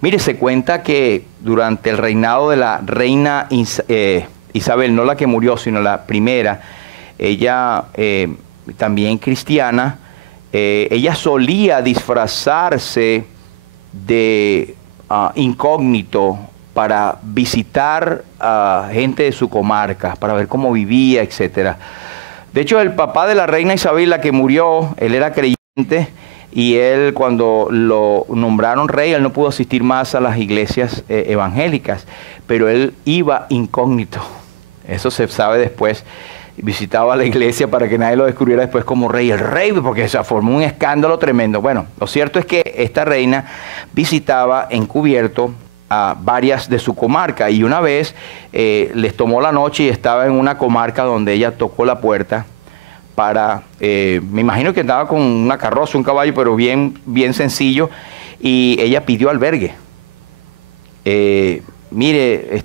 Mire, se cuenta que durante el reinado de la reina Isabel, no la que murió, sino la primera, ella también cristiana, ella solía disfrazarse de incógnito para visitar a gente de su comarca, para ver cómo vivía, etc. De hecho, el papá de la reina Isabel, la que murió, él era creyente. Y él, cuando lo nombraron rey, él no pudo asistir más a las iglesias evangélicas, pero él iba incógnito. Eso se sabe después. Visitaba la iglesia para que nadie lo descubriera después como rey. El rey, porque se formó un escándalo tremendo. Bueno, lo cierto es que esta reina visitaba encubierto a varias de su comarca. Y una vez les tomó la noche y estaba en una comarca donde ella tocó la puerta para, me imagino que andaba con una carroza, un caballo, pero bien sencillo, y ella pidió albergue. Mire,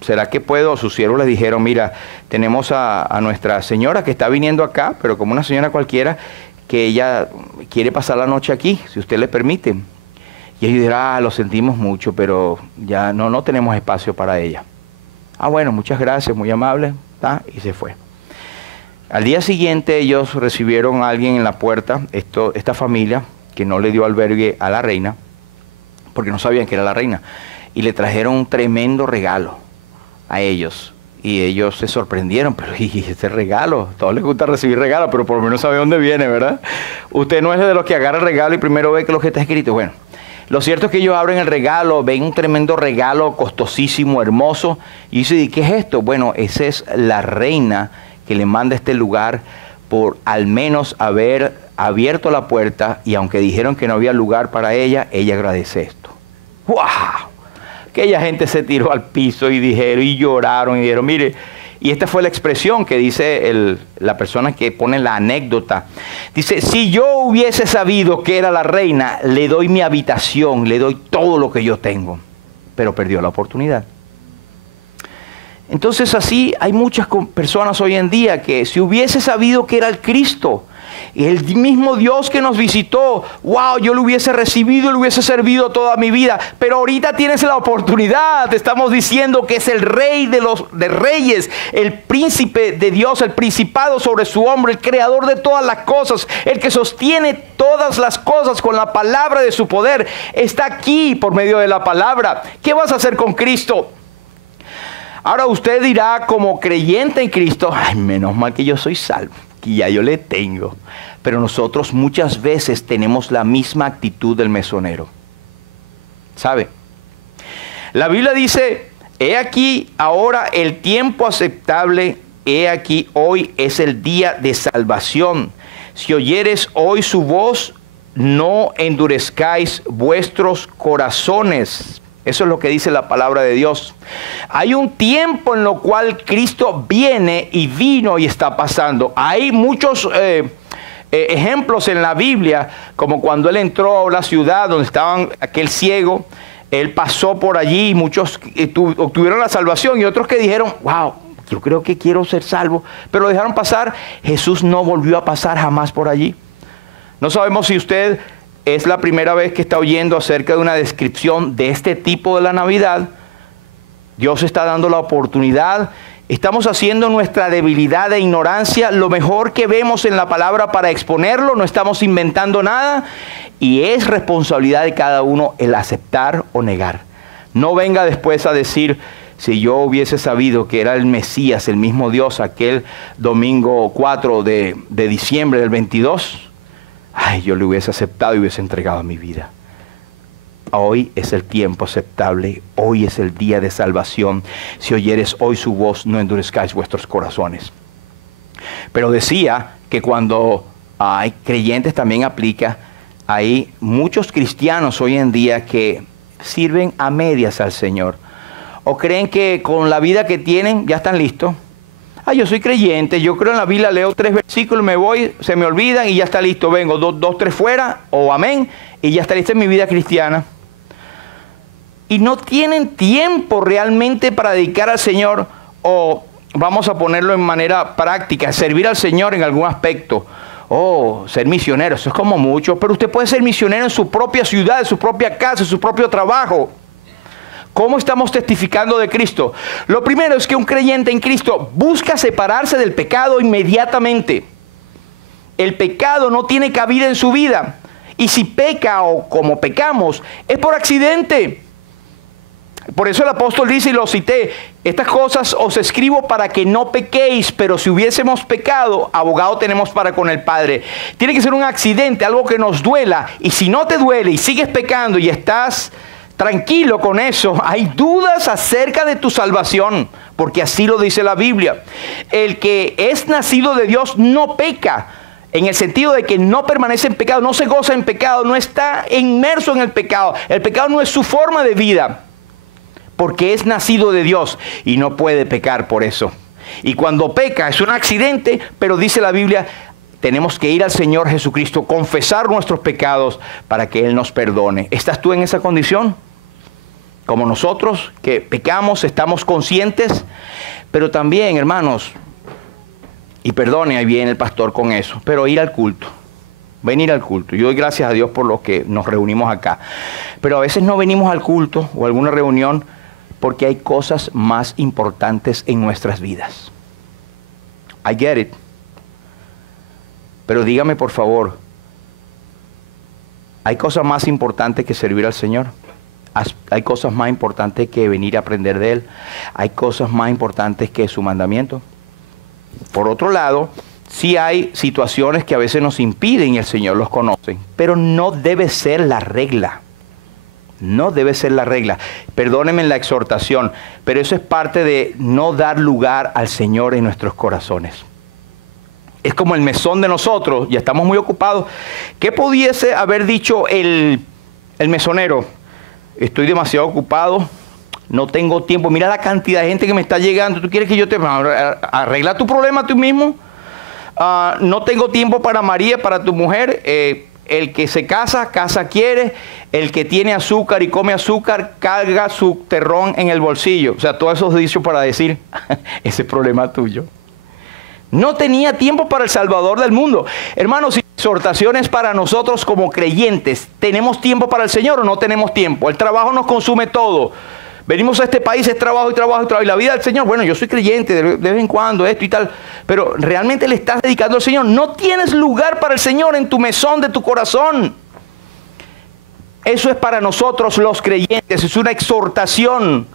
¿será que puedo? Sus siervos les dijeron, mira, tenemos a nuestra señora que está viniendo acá, pero como una señora cualquiera, que ella quiere pasar la noche aquí, si usted le permite. Y ellos dirán, lo sentimos mucho, pero ya no tenemos espacio para ella. Bueno, muchas gracias, muy amable, y se fue. Al día siguiente ellos recibieron a alguien en la puerta, esta familia que no le dio albergue a la reina, porque no sabían que era la reina, y le trajeron un tremendo regalo a ellos. Y ellos se sorprendieron, pero ¿y este regalo? A todos les gusta recibir regalos, pero por lo menos sabe dónde viene, ¿verdad? Usted no es de los que agarra el regalo y primero ve que lo que está escrito. Bueno, lo cierto es que ellos abren el regalo, ven un tremendo regalo costosísimo, hermoso, y dicen, ¿qué es esto? Bueno, esa es la reina que le manda a este lugar por al menos haber abierto la puerta y aunque dijeron que no había lugar para ella, ella agradece esto. ¡Wow! Aquella gente se tiró al piso y dijeron, y lloraron y dijeron, mire, y esta fue la expresión que dice la persona que pone la anécdota. Dice, si yo hubiese sabido que era la reina, le doy mi habitación, le doy todo lo que yo tengo. Pero perdió la oportunidad. Entonces así hay muchas personas hoy en día que si hubiese sabido que era el Cristo, el mismo Dios que nos visitó, wow, yo lo hubiese recibido, lo hubiese servido toda mi vida, pero ahorita tienes la oportunidad, te estamos diciendo que es el Rey de reyes, el príncipe de Dios, el principado sobre su hombre, el creador de todas las cosas, el que sostiene todas las cosas con la palabra de su poder, está aquí por medio de la palabra. ¿Qué vas a hacer con Cristo? Ahora usted dirá como creyente en Cristo, ay, menos mal que yo soy salvo, que ya yo le tengo. Pero nosotros muchas veces tenemos la misma actitud del mesonero. ¿Sabe? La Biblia dice, he aquí ahora el tiempo aceptable, he aquí hoy es el día de salvación. Si oyeres hoy su voz, no endurezcáis vuestros corazones. Eso es lo que dice la palabra de Dios. Hay un tiempo en lo cual Cristo viene y vino y está pasando. Hay muchos ejemplos en la Biblia, como cuando Él entró a la ciudad donde estaba aquel ciego. Él pasó por allí y muchos obtuvieron la salvación y otros que dijeron, wow, yo creo que quiero ser salvo, pero lo dejaron pasar. Jesús no volvió a pasar jamás por allí. No sabemos si usted es la primera vez que está oyendo acerca de una descripción de este tipo de la Navidad. Dios está dando la oportunidad. Estamos haciendo nuestra debilidad e ignorancia lo mejor que vemos en la palabra para exponerlo. No estamos inventando nada. Y es responsabilidad de cada uno el aceptar o negar. No venga después a decir, si yo hubiese sabido que era el Mesías, el mismo Dios, aquel domingo 4 de diciembre del 22, ay, yo le hubiese aceptado y hubiese entregado mi vida. Hoy es el tiempo aceptable, hoy es el día de salvación. Si oyeres hoy su voz, no endurezcáis vuestros corazones. Pero decía que cuando hay creyentes también aplica, hay muchos cristianos hoy en día que sirven a medias al Señor. O creen que con la vida que tienen ya están listos. Yo soy creyente, yo creo en la Biblia, leo 3 versículos, me voy, se me olvidan y ya está listo. Vengo 2, 3 fuera, o amén, y ya está lista en mi vida cristiana. Y no tienen tiempo realmente para dedicar al Señor, o vamos a ponerlo en manera práctica, servir al Señor en algún aspecto. Ser misionero, eso es como mucho, pero usted puede ser misionero en su propia ciudad, en su propia casa, en su propio trabajo. ¿Cómo estamos testificando de Cristo? Lo primero es que un creyente en Cristo busca separarse del pecado inmediatamente. El pecado no tiene cabida en su vida. Y si peca o como pecamos, es por accidente. Por eso el apóstol dice, y lo cité, estas cosas os escribo para que no pequéis, pero si hubiésemos pecado, abogado tenemos para con el Padre. Tiene que ser un accidente, algo que nos duela. Y si no te duele y sigues pecando y estás tranquilo con eso, hay dudas acerca de tu salvación, porque así lo dice la Biblia. El que es nacido de Dios no peca, en el sentido de que no permanece en pecado, no se goza en pecado, no está inmerso en el pecado. El pecado no es su forma de vida, porque es nacido de Dios y no puede pecar por eso. Y cuando peca es un accidente, pero dice la Biblia, tenemos que ir al Señor Jesucristo, confesar nuestros pecados para que Él nos perdone. ¿Estás tú en esa condición? Como nosotros que pecamos, estamos conscientes, pero también, hermanos, y perdone, ahí viene el pastor con eso, pero ir al culto, venir al culto. Yo doy gracias a Dios por lo que nos reunimos acá, pero a veces no venimos al culto o a alguna reunión porque hay cosas más importantes en nuestras vidas. I get it. Pero dígame por favor, ¿hay cosas más importantes que servir al Señor? Hay cosas más importantes que venir a aprender de Él. Hay cosas más importantes que su mandamiento. Por otro lado, sí hay situaciones que a veces nos impiden y el Señor los conoce. Pero no debe ser la regla. No debe ser la regla. Perdónenme la exhortación, pero eso es parte de no dar lugar al Señor en nuestros corazones. es como el mesón de nosotros, ya estamos muy ocupados. ¿Qué pudiese haber dicho el mesonero? Estoy demasiado ocupado, no tengo tiempo, mira la cantidad de gente que me está llegando, ¿tú quieres que yo te arregla tu problema tú mismo? No tengo tiempo para María, para tu mujer. El que se casa, casa quiere. El que tiene azúcar y come azúcar, carga su terrón en el bolsillo. O sea, todos esos dichos para decir, ese problema es tuyo. No tenía tiempo para el Salvador del mundo. Hermanos, exhortaciones para nosotros como creyentes. ¿Tenemos tiempo para el Señor o no tenemos tiempo? El trabajo nos consume todo. Venimos a este país, es trabajo y trabajo y trabajo. Y la vida del Señor, bueno, yo soy creyente de vez en cuando, esto y tal. Pero realmente le estás dedicando al Señor. No tienes lugar para el Señor en tu mesón de tu corazón. Eso es para nosotros los creyentes. Es una exhortación.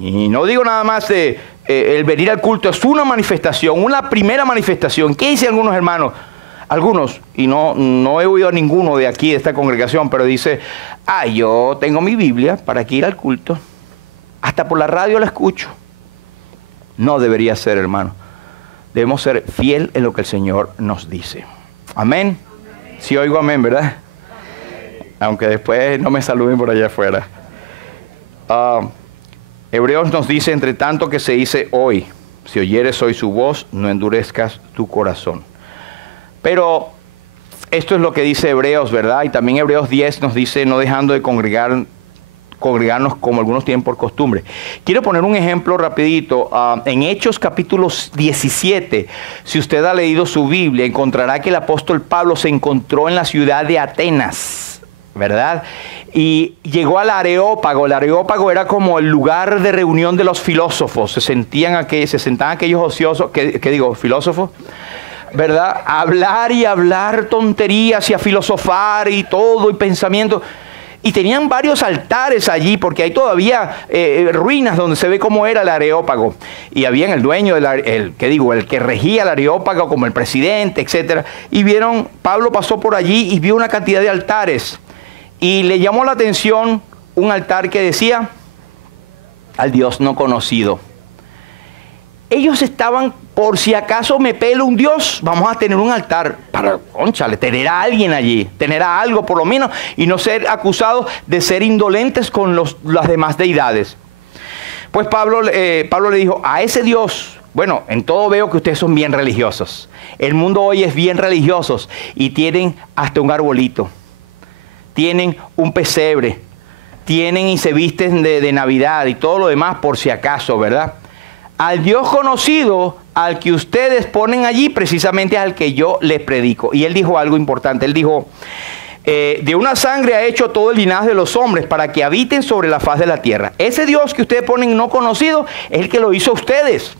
Y no digo nada más de el venir al culto. Es una manifestación, una primera manifestación. ¿Qué dicen algunos hermanos? Algunos, y no he oído a ninguno de aquí, de esta congregación, pero dice, yo tengo mi Biblia para que ir al culto. Hasta por la radio la escucho. No debería ser, hermano. Debemos ser fiel en lo que el Señor nos dice. Amén. Sí oigo amén, ¿verdad? Amén. Aunque después no me saluden por allá afuera. Hebreos nos dice, entre tanto que se dice hoy, si oyeres hoy su voz, no endurezcas tu corazón. Pero esto es lo que dice Hebreos, ¿verdad? Y también Hebreos 10 nos dice, no dejando de congregarnos como algunos tienen por costumbre. Quiero poner un ejemplo rapidito. En Hechos capítulo 17, si usted ha leído su Biblia, encontrará que el apóstol Pablo se encontró en la ciudad de Atenas, ¿verdad? Y llegó al Areópago. El Areópago era como el lugar de reunión de los filósofos. Se sentaban aquellos ociosos, filósofos, ¿verdad? A hablar y hablar tonterías y a filosofar y todo, y pensamiento. Y tenían varios altares allí, porque hay todavía ruinas donde se ve cómo era el Areópago. Y había el dueño, el que regía el Areópago, como el presidente, etc. Y vieron, Pablo pasó por allí y vio una cantidad de altares. Y le llamó la atención un altar que decía, al Dios no conocido. Ellos estaban, por si acaso me pelo un Dios, vamos a tener un altar para, cónchale, tener a alguien allí, tener a algo por lo menos, y no ser acusados de ser indolentes con las demás deidades. Pues Pablo le dijo, a ese Dios, bueno, en todo veo que ustedes son bien religiosos. El mundo hoy es bien religiosos y tienen hasta un arbolito, tienen un pesebre, tienen y se visten de Navidad y todo lo demás por si acaso, ¿verdad? Al Dios conocido, al que ustedes ponen allí, precisamente al que yo les predico. Y él dijo algo importante. Él dijo, de una sangre ha hecho todo el linaje de los hombres para que habiten sobre la faz de la tierra. Ese Dios que ustedes ponen no conocido es el que lo hizo a ustedes.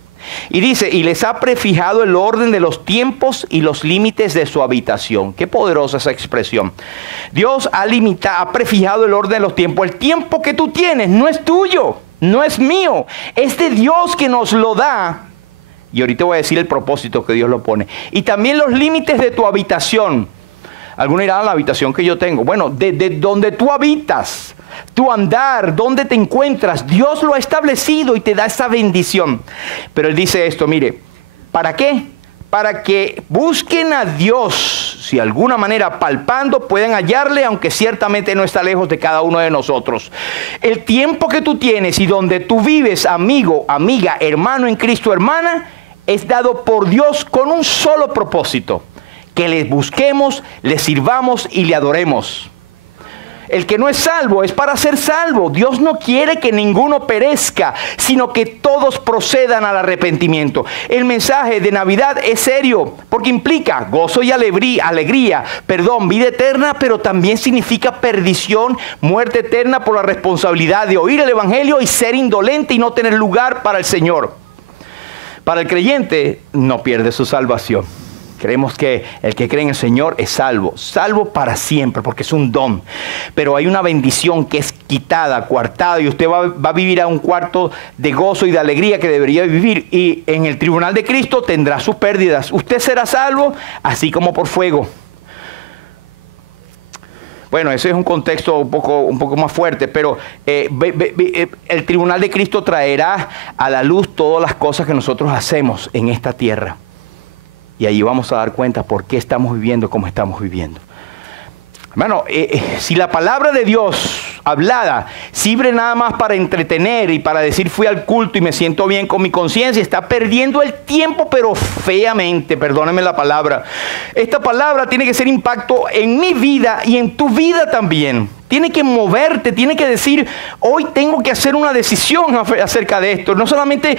Y dice, y les ha prefijado el orden de los tiempos y los límites de su habitación. Qué poderosa esa expresión. Dios ha prefijado el orden de los tiempos. El tiempo que tú tienes no es tuyo, no es mío. Es de Dios que nos lo da. Y ahorita voy a decir el propósito que Dios lo pone. Y también los límites de tu habitación. Algunos dirán, la habitación que yo tengo. Bueno, de donde tú habitas, tu andar, donde te encuentras, Dios lo ha establecido y te da esa bendición. Pero Él dice esto, mire, ¿para qué? Para que busquen a Dios, si de alguna manera palpando pueden hallarle, aunque ciertamente no está lejos de cada uno de nosotros. El tiempo que tú tienes y donde tú vives, amigo, amiga, hermano en Cristo, hermana, es dado por Dios con un solo propósito. Que le busquemos, le sirvamos y le adoremos. El que no es salvo es para ser salvo. Dios no quiere que ninguno perezca, sino que todos procedan al arrepentimiento. El mensaje de Navidad es serio, porque implica gozo y alegría, vida eterna, pero también significa perdición, muerte eterna por la responsabilidad de oír el Evangelio y ser indolente y no tener lugar para el Señor. Para el creyente no pierde su salvación. Creemos que el que cree en el Señor es salvo, salvo para siempre, porque es un don. Pero hay una bendición que es quitada, coartada, y usted va a vivir a un cuarto de gozo y de alegría que debería vivir. Y en el tribunal de Cristo tendrá sus pérdidas. Usted será salvo, así como por fuego. Bueno, ese es un contexto un poco más fuerte, pero el tribunal de Cristo traerá a la luz todas las cosas que nosotros hacemos en esta tierra. Y allí vamos a dar cuenta por qué estamos viviendo como estamos viviendo. Hermano, si la palabra de Dios hablada sirve nada más para entretener y para decir fui al culto y me siento bien con mi conciencia, está perdiendo el tiempo, pero feamente, perdónenme la palabra. Esta palabra tiene que ser impacto en mi vida y en tu vida también. Tiene que moverte, tiene que decir, hoy tengo que hacer una decisión acerca de esto. No solamente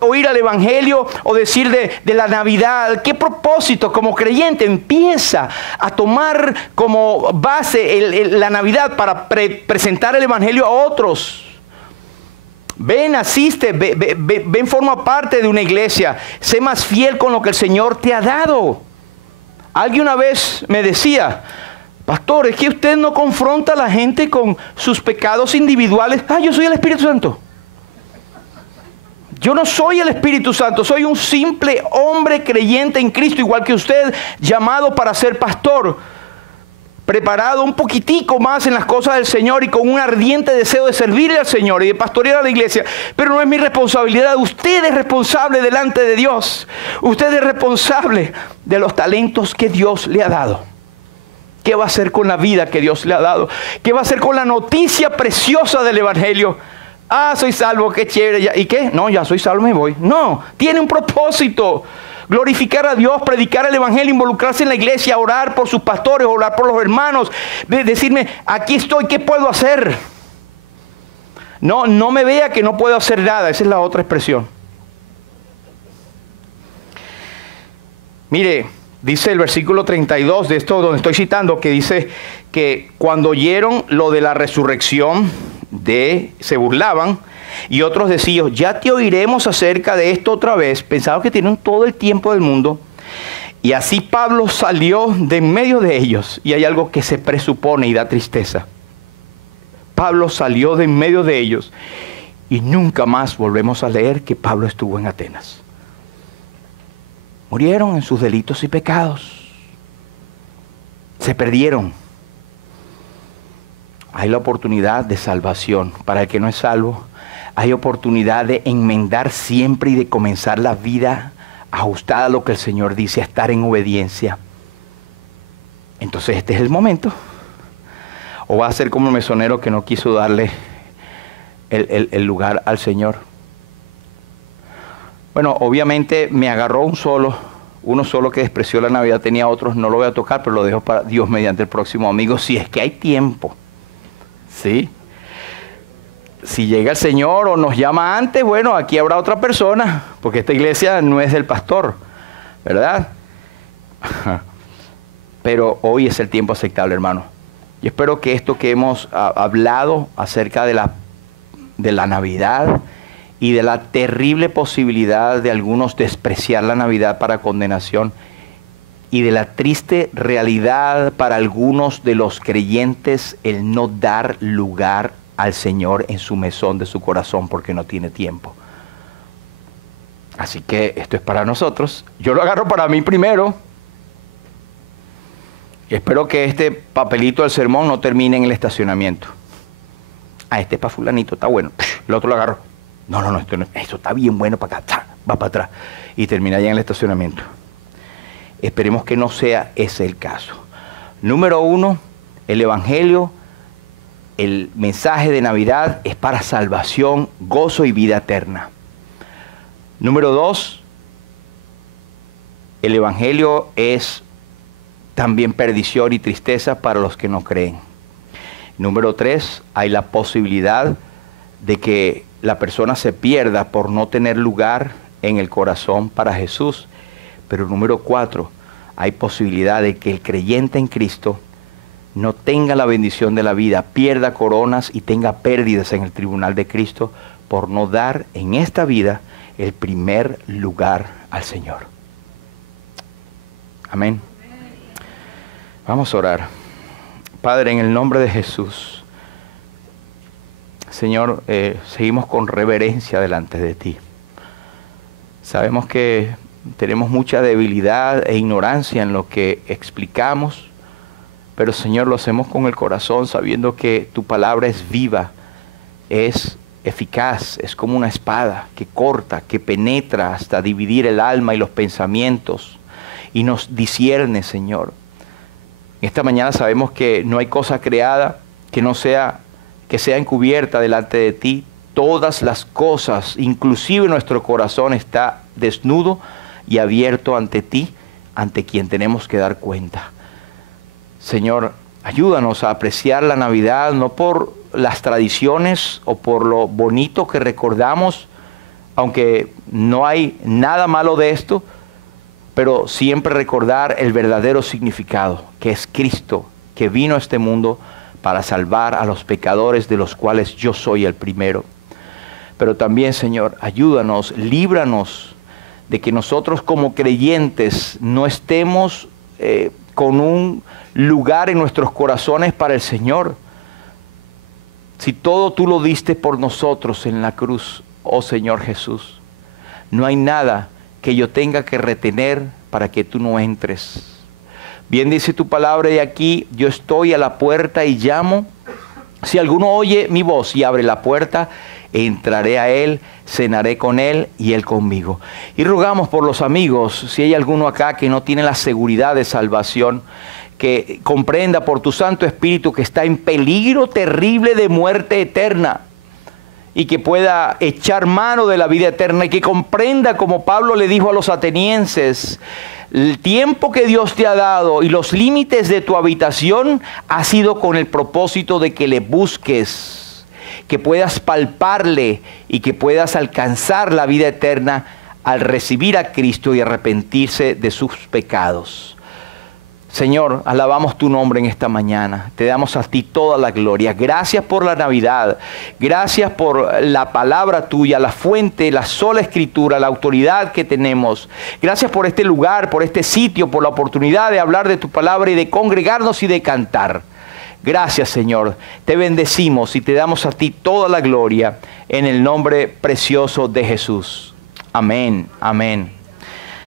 oír al Evangelio o decir de la Navidad. ¿Qué propósito como creyente empieza a tomar como base la Navidad para presentar el Evangelio a otros? Ven, asiste, ven, forma parte de una iglesia. Sé más fiel con lo que el Señor te ha dado. Alguien una vez me decía, pastor, es que usted no confronta a la gente con sus pecados individuales. Yo soy el Espíritu Santo. Yo no soy el Espíritu Santo, soy un simple hombre creyente en Cristo, igual que usted, llamado para ser pastor, preparado un poquitico más en las cosas del Señor y con un ardiente deseo de servirle al Señor y de pastorear a la iglesia. Pero no es mi responsabilidad. Usted es responsable delante de Dios. Usted es responsable de los talentos que Dios le ha dado. ¿Qué va a hacer con la vida que Dios le ha dado? ¿Qué va a hacer con la noticia preciosa del Evangelio? Soy salvo, qué chévere. ¿Y qué? No, ya soy salvo, me voy. No, tiene un propósito. Glorificar a Dios, predicar el Evangelio, involucrarse en la iglesia, orar por sus pastores, orar por los hermanos. Decirme, aquí estoy, ¿qué puedo hacer? No me vea que no puedo hacer nada. Esa es la otra expresión. Mire, dice el versículo 32 de esto donde estoy citando, que dice que cuando oyeron lo de la resurrección, se burlaban, y otros decían, ya te oiremos acerca de esto otra vez. Pensaban que tienen todo el tiempo del mundo. Y así Pablo salió de en medio de ellos. Y hay algo que se presupone y da tristeza. Pablo salió de en medio de ellos. Y nunca más volvemos a leer que Pablo estuvo en Atenas. Murieron en sus delitos y pecados. Se perdieron. Hay la oportunidad de salvación. Para el que no es salvo, hay oportunidad de enmendar siempre y de comenzar la vida ajustada a lo que el Señor dice, a estar en obediencia. Entonces este es el momento. O va a ser como el mesonero que no quiso darle el lugar al Señor. Bueno, obviamente me agarró uno solo que despreció la Navidad, tenía otros, no lo voy a tocar, pero lo dejo para Dios mediante el próximo amigo, si es que hay tiempo. ¿Sí? Si llega el Señor o nos llama antes, bueno, aquí habrá otra persona, porque esta iglesia no es del pastor, ¿verdad? Pero hoy es el tiempo aceptable, hermano. Yo espero que esto que hemos hablado acerca de la Navidad y de la terrible posibilidad de algunos despreciar la Navidad para condenación y de la triste realidad para algunos de los creyentes el no dar lugar al Señor en su mesón de su corazón porque no tiene tiempo. Así que esto es para nosotros. Yo lo agarro para mí primero. Y espero que este papelito del sermón no termine en el estacionamiento. Este es para fulanito, está bueno. El otro lo agarro. No, esto está bien bueno para acá. Va para atrás. Y termina allá en el estacionamiento. Esperemos que no sea ese el caso. Número 1, el Evangelio, el mensaje de Navidad es para salvación, gozo y vida eterna. Número 2, el Evangelio es también perdición y tristeza para los que no creen. Número 3, hay la posibilidad de que la persona se pierda por no tener lugar en el corazón para Jesús. Pero número 4, hay posibilidad de que el creyente en Cristo no tenga la bendición de la vida, pierda coronas y tenga pérdidas en el tribunal de Cristo por no dar en esta vida el primer lugar al Señor. Amén. Vamos a orar. Padre, en el nombre de Jesús, Señor, seguimos con reverencia delante de ti. Sabemos que tenemos mucha debilidad e ignorancia en lo que explicamos, Pero Señor, lo hacemos con el corazón, sabiendo que tu palabra es viva, es eficaz, es como una espada que corta, que penetra hasta dividir el alma y los pensamientos y nos discierne, Señor. Esta mañana sabemos que no hay cosa creada que sea encubierta delante de ti. Todas las cosas, inclusive nuestro corazón, está desnudo y abierto ante ti, ante quien tenemos que dar cuenta. Señor, ayúdanos a apreciar la Navidad, no por las tradiciones o por lo bonito que recordamos, aunque no hay nada malo de esto, pero siempre recordar el verdadero significado, que es Cristo, que vino a este mundo para salvar a los pecadores, de los cuales yo soy el primero. Pero también, Señor, ayúdanos, líbranos de que nosotros como creyentes no estemos con un lugar en nuestros corazones para el Señor. Si todo tú lo diste por nosotros en la cruz, oh Señor Jesús, no hay nada que yo tenga que retener para que tú no entres. Bien dice tu palabra, y aquí yo estoy a la puerta y llamo. Si alguno oye mi voz y abre la puerta, entraré a él, cenaré con él y él conmigo. Y rogamos por los amigos, si hay alguno acá que no tiene la seguridad de salvación, que comprenda por tu Santo Espíritu que está en peligro terrible de muerte eterna, y que pueda echar mano de la vida eterna, y que comprenda, como Pablo le dijo a los atenienses, el tiempo que Dios te ha dado y los límites de tu habitación ha sido con el propósito de que le busques, que puedas palparle y que puedas alcanzar la vida eterna al recibir a Cristo y arrepentirse de sus pecados. Señor, alabamos tu nombre en esta mañana. Te damos a ti toda la gloria. Gracias por la Navidad. Gracias por la palabra tuya, la fuente, la sola escritura, la autoridad que tenemos. Gracias por este lugar, por este sitio, por la oportunidad de hablar de tu palabra y de congregarnos y de cantar. Gracias, Señor. Te bendecimos y te damos a ti toda la gloria en el nombre precioso de Jesús. Amén. Amén.